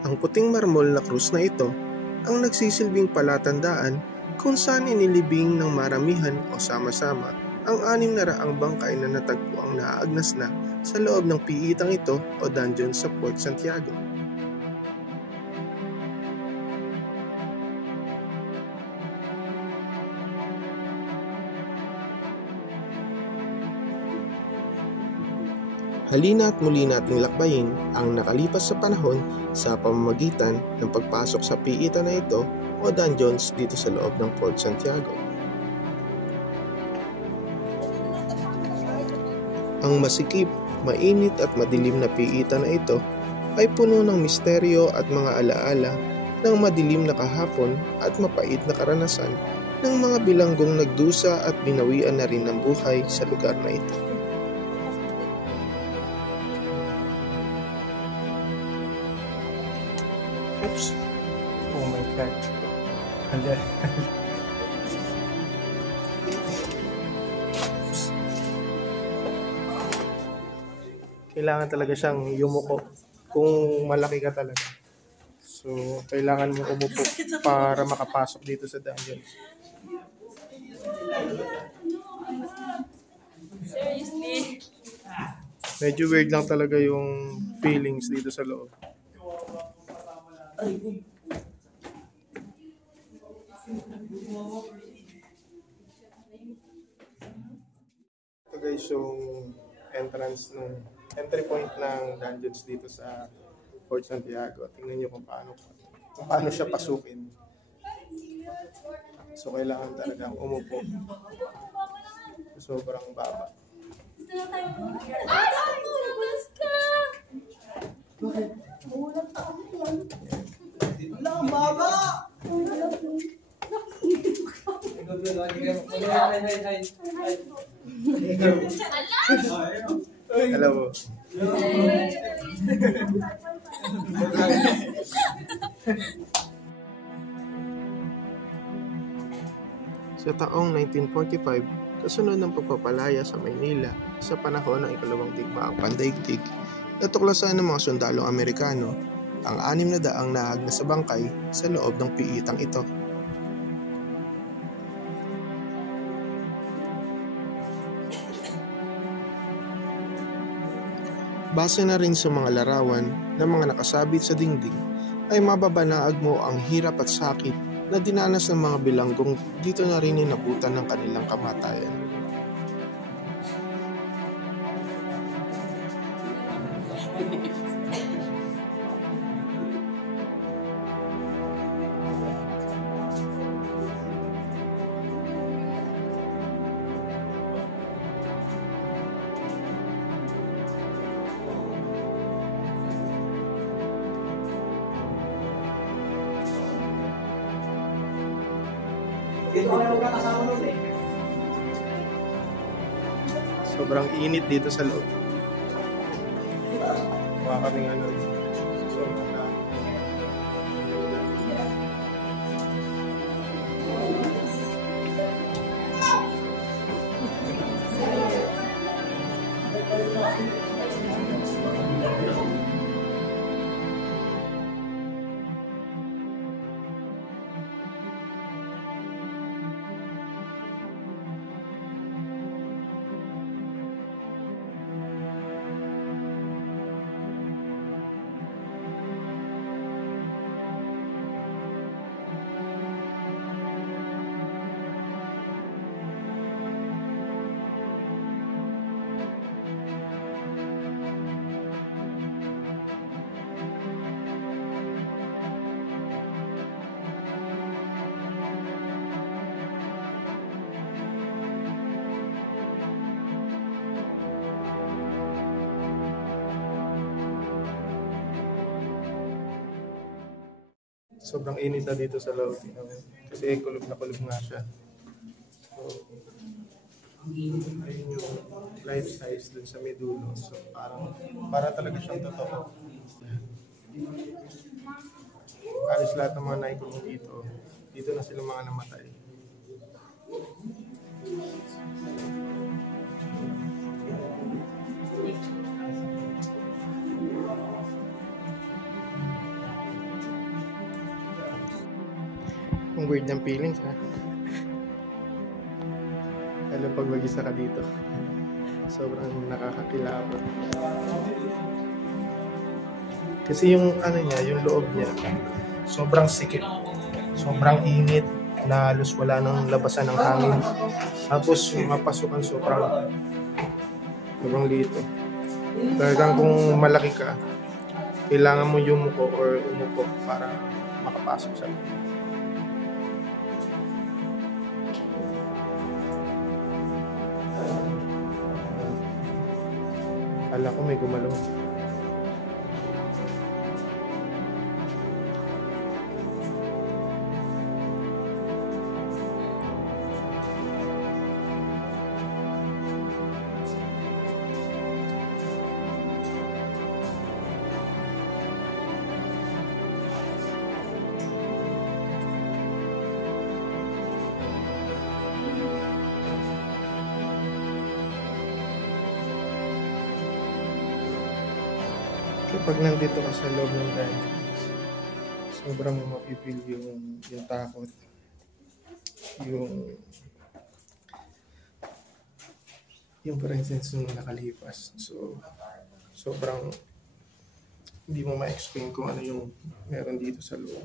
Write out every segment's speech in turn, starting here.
Ang puting marmol na krus na ito ang nagsisilbing palatandaan kung saan inilibing ng maramihan o sama-sama ang 600 bangkay na natagpuang naaagnas na sa loob ng piitang ito o dungeon sa Fort Santiago. Halina at muli nating lakbayin ang nakalipas sa panahon sa pamamagitan ng pagpasok sa piitan na ito o dungeons dito sa loob ng Fort Santiago. Ang masikip, mainit at madilim na piitan na ito ay puno ng misteryo at mga alaala ng madilim na kahapon at mapait na karanasan ng mga bilanggong nagdusa at binawian na rin ng buhay sa lugar na ito. Oops. Oh my God. Hala. Kailangan talaga siyang yumuko kung malaki ka talaga. So, kailangan mo umupo para makapasok dito sa dungeon. Seriously? Medyo weird lang talaga yung feelings dito sa loob. Ito guys yung entrance ng entry point ng dungeons dito sa Fort Santiago. Tingnan nyo kung paano siya pasukin. So kailangan talagang umupo. Sobrang baba. Nagulas ka! Bakit? Wala ang baba! Alam mo. Sa taong 1945, kasunod ng pagpapalaya sa Maynila sa panahon ng ikalawang digmaang pandaigdig, natuklasan ng mga sundalong Amerikano ang 600 naagnas sa bangkay sa loob ng piitang ito. Base na rin sa mga larawan na mga nakasabit sa dingding, ay mababanaag mo ang hirap at sakit na dinanas ng mga bilanggong dito na rin inabutan ng kanilang kamatayan. Dito ako yung kasama nun eh. Sobrang init dito sa loob. Mukha kaming sobrang dami. Sobrang init na dito sa loob. Kasi kulog na kulog nga siya. So, ayun yung life size dun sa medulo. So, para talaga siyang totoo. Alis lahat ng mga naikulong dito na sila mga namatay. Ang weird ng feelings, ha? Lalo pag mag-isa ka dito. Sobrang nakakakilabot. Kasi yung ano niya, yung loob niya, sobrang sikip. Sobrang init na halos wala nang labasan ng hangin. Tapos yung mapasukan sobrang lito. Talagang kung malaki ka, kailangan mo yumuko or umupo para makapasok sa loob. Akala ko may gumalaw. Kapag nandito ka sa loob ng dungeons, sobrang mapipil yung takot, yung presence ng nakalipas. So, sobrang hindi mo ma-explain kung ano yung meron dito sa loob.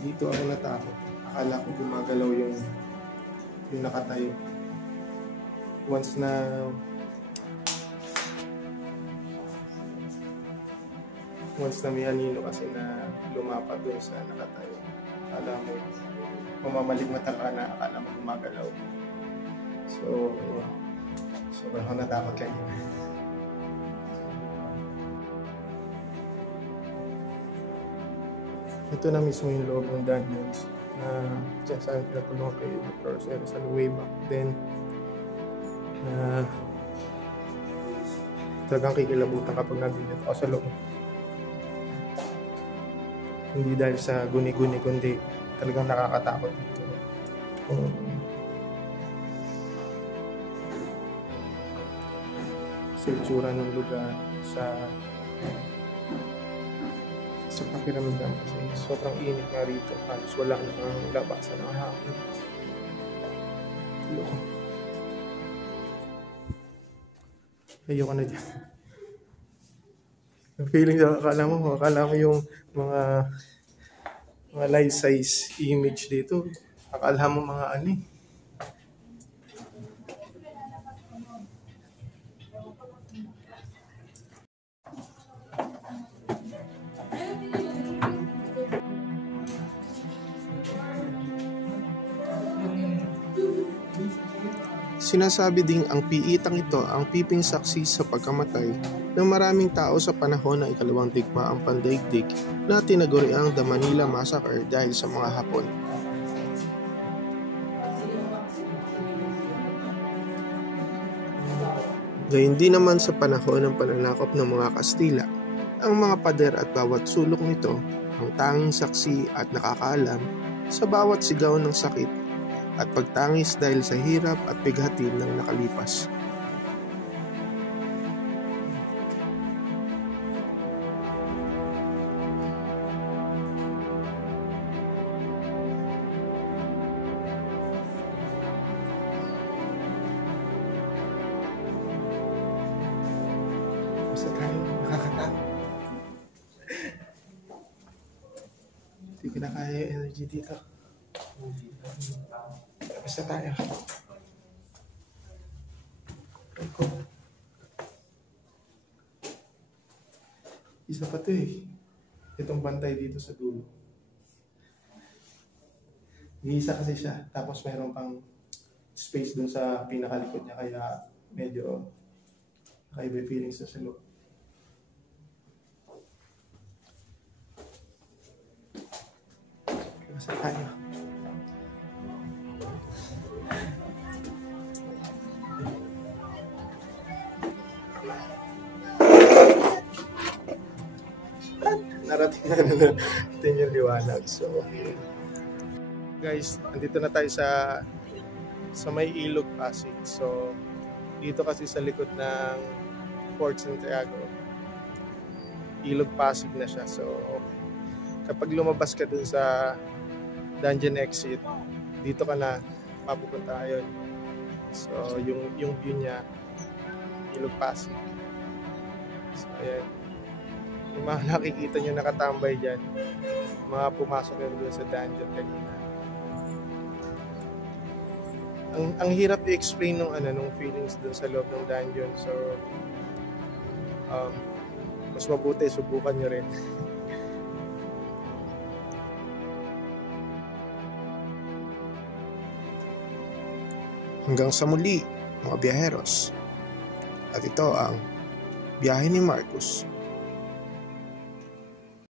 Dito ako natakot. Akala ko gumagalaw yung nakatayo. Once na may anino kasi na lumapat dun sa nakatayo. Akala mo, mamamaligmata ka na, akala mo gumagalaw. So, sobrang ako natakot kanina. Ito na mismo yung loob ng dungeons na dyan saan pinatulungan kayo yung Dr. Ceresal way back then. Talagang kikilabutan kapag nandito ako sa loob. Hindi dahil sa guni-guni, kundi talagang nakakatakot dito. Sa itsura ng lugar, sa pakiramdam kasi sobrang init nga rito. Halos wala nang labasan ng hangin. Loko. Ayoko na dyan. Yung feeling, akala mo yung mga life size image dito. Akala mo mga ani. Sinasabi ding ang piitang ito ang piping saksi sa pagkamatay ng maraming tao sa panahon ng ikalawang digmaang pandaigdig na tinaguriang The Manila Massacre dahil sa mga Hapon. Gayun din naman sa panahon ng pananakop ng mga Kastila, ang mga pader at bawat sulok nito ang tanging saksi at nakakaalam sa bawat sigaw ng sakit at pagtangis dahil sa hirap at bighati ng nakalipas. Basta tayo nakakatakot. Hindi ko na kaya yung energy dito. Basta tayo. Isa pa to eh. Itong bantay dito sa dulo. Iisa kasi siya. Tapos mayroon pang space dun sa pinakalikod niya. Kaya medyo nakaiba feeling sa loob. Basta tayo. tingnan natin yung liwanag. So, guys, andito na tayo sa may Ilog Pasig. So, dito kasi sa likod ng Fort Santiago, Ilog Pasig na siya. So, kapag lumabas ka dun sa dungeon exit, dito ka na papupunta ngayon. So, yung view niya, Ilog Pasig. So, ayan. Yung mga nakikita nyo nakatambay dyan, mga pumasok yun doon sa dungeon kanina. Ang hirap i-explain nung feelings doon sa loob ng dungeon. So, mas mabuti, subukan nyo rin. Hanggang sa muli, mga biyaheros. At ito ang Biyahe ni Marcus.